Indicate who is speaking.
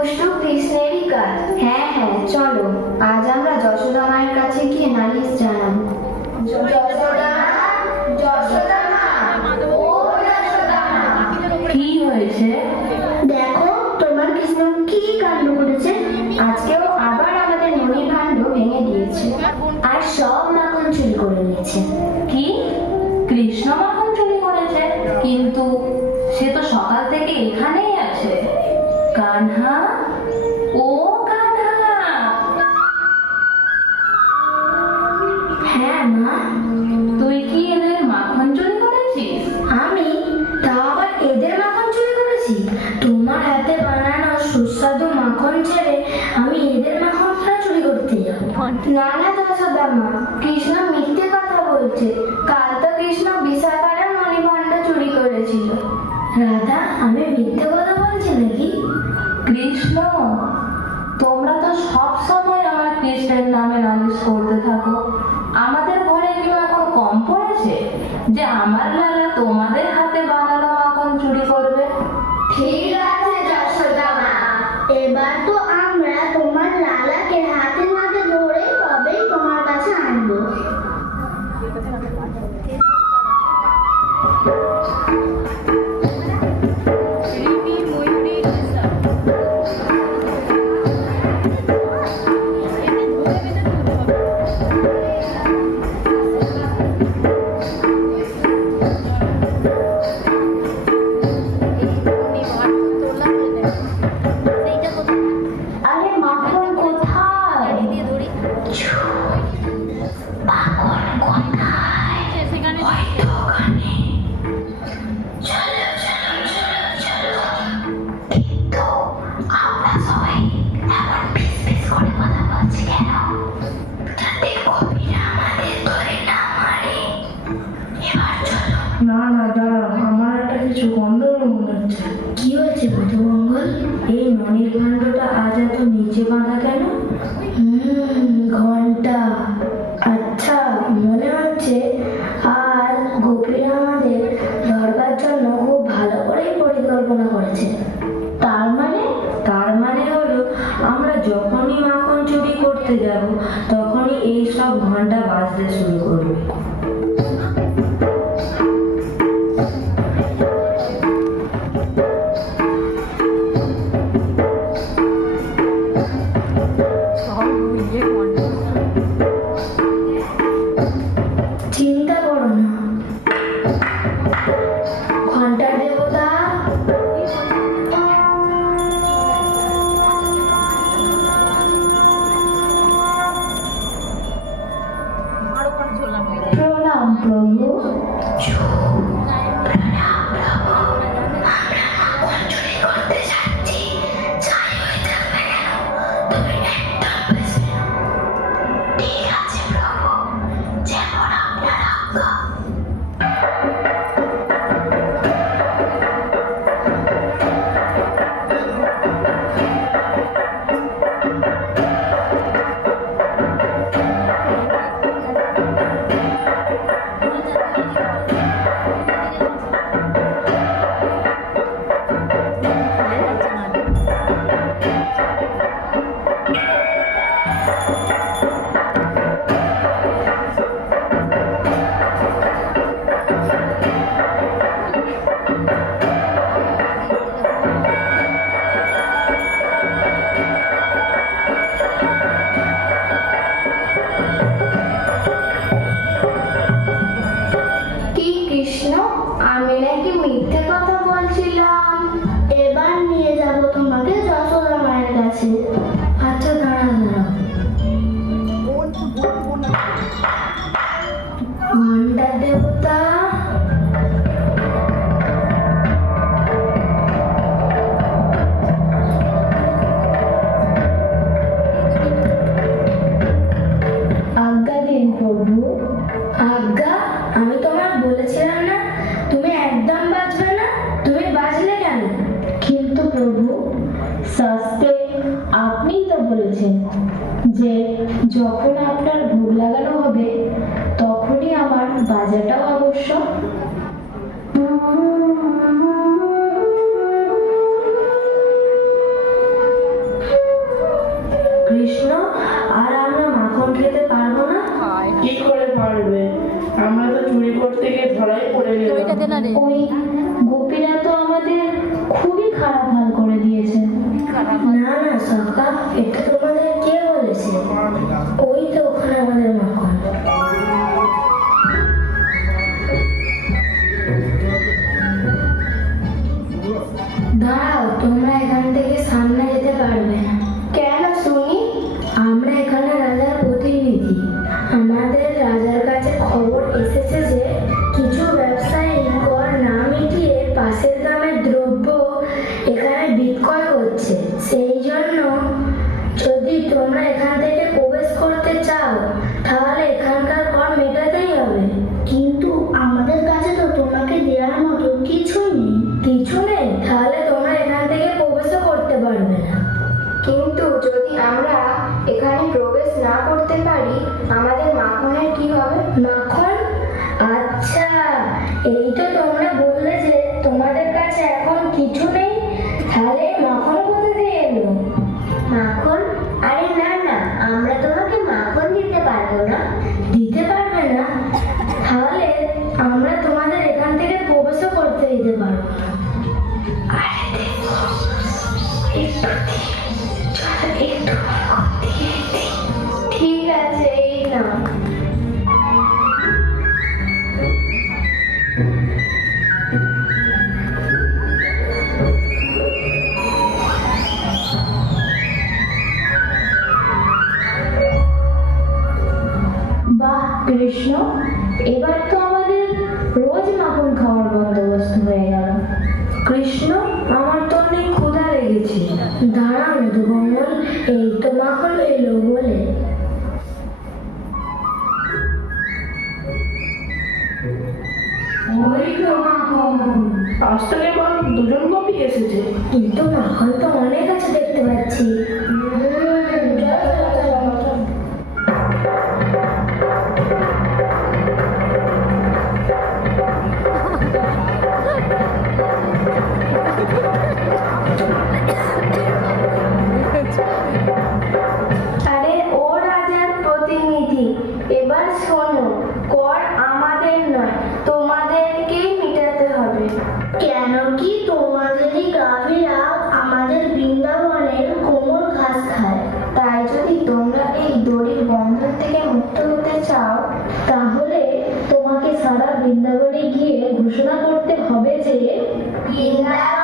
Speaker 1: দুষ্টু কৃষ্ণেরই কাজ হ্যাঁ হ্যাঁ চলো, আজ আমরা যশোদা মায়ের কাছে গিয়ে নালিশ জানাব।
Speaker 2: কি হয়েছে?
Speaker 1: দেখো, তোমার কৃষ্ণ কি কাণ্ড করেছে আজকেও আবার আমাদের ননির ভাণ্ড ভেঙে দিয়েছে। আর সব মাখন চুরি করে নিয়েছে।
Speaker 2: কি? কৃষ্ণ মাখন চুরি করেছে? কিন্তু সে তো সকাল থেকে এখানেই আছে কানহা? ও কানহা।
Speaker 1: হ্যাঁ মা।
Speaker 2: তুই কি এদের মাখন চুরি করেছিস?
Speaker 1: আমি? তা আবার এদের মাখন চুরি করেছি? তোমার হাতে বানানো সুস্বাদু মাখন ছেড়ে আমি এদের মাখন কেন চুরি করতে যাব। না না যশোদা মা। কৃষ্ণ কৃষ্ণ,
Speaker 2: তোমরা তো সব সময় আমার কৃষ্ণের নামে নালিশ করতে থাকো। আমাদের ঘরে কি মাখন কম পড়েছে? যে আমার লালা তোমাদের হাতে বানানো মাখন চুরি করবে।
Speaker 1: ঠিক আছে যশোদা মা এবার তো আমরা তোমার লালাকে হাতে এমন পিস পিস করে কথা বলছি কেন যাতে কবিরা আমাদের ধরে না মারে এবার চলো
Speaker 3: না না আমার একটা কিছু গন্ডগোল মনে হচ্ছে।
Speaker 1: কি হয়েছে বুধমঙ্গল
Speaker 3: এই ননির কাণ্ডটা আজ এত নিচে বাঁধা যখনই মাখন চুরি করতে যাব তখনই এই সব ঘণ্টা বাজতে শুরু করবে।
Speaker 1: চিন্তা প্রণাম প্রভু আচ্ছা আজ্ঞা দিন প্রভু। আজ্ঞা আমি তোমায় বলেছিলাম না তুমি একদম
Speaker 3: বলেছেন যে যখন আপনার ভোগ লাগানো হবে তখনই আমার বাজাটাও
Speaker 1: অবশ্য কৃষ্ণ আর আমরা মাখন খেতে পারব না? কি করে পারবে? আমরা তো চুরি করতে গিয়ে ধরাই পড়ে গেলাম। ওই তোমরা এখান থেকে প্রবেশ করতে চাও তাহলে এখানকার কর মেটাতেই হবে। কিন্তু আমাদের কাছে তো তোমাকে দেওয়ার মতো কিছুই নেই। কিছু নেই? তাহলে তোমরা এখান থেকে প্রবেশও করতে পারবে না।
Speaker 4: কিন্তু যদি আমরা এখানে প্রবেশ না করতে পারি আমাদের মাখনের কি হবে?
Speaker 1: মাখন? আচ্ছা এই তো তোমরা বললে যে তোমাদের কাছে এখন কিছু নেই তাহলে মাখন কোথা থেকে এলো?
Speaker 4: মাখন
Speaker 2: কৃষ্ণ এবার তো আমাদের রোজ মাখন খাওয়ার বন্দোবস্ত হয়ে গেল।
Speaker 3: কৃষ্ণ আমার তো অনেক ক্ষুধা লেগেছে।
Speaker 1: দাঁড়া মধুকমল এই তো মাখন এলো বলে।
Speaker 5: এবার দুজন কপি এসেছে।
Speaker 1: কিন্তু মাখন তো অনেক আছে দেখতে পাচ্ছি।
Speaker 4: চাও
Speaker 2: তাহলে তোমাকে সারা বৃন্দাবনে গিয়ে ঘোষণা করতে হবে যে
Speaker 4: বৃন্দা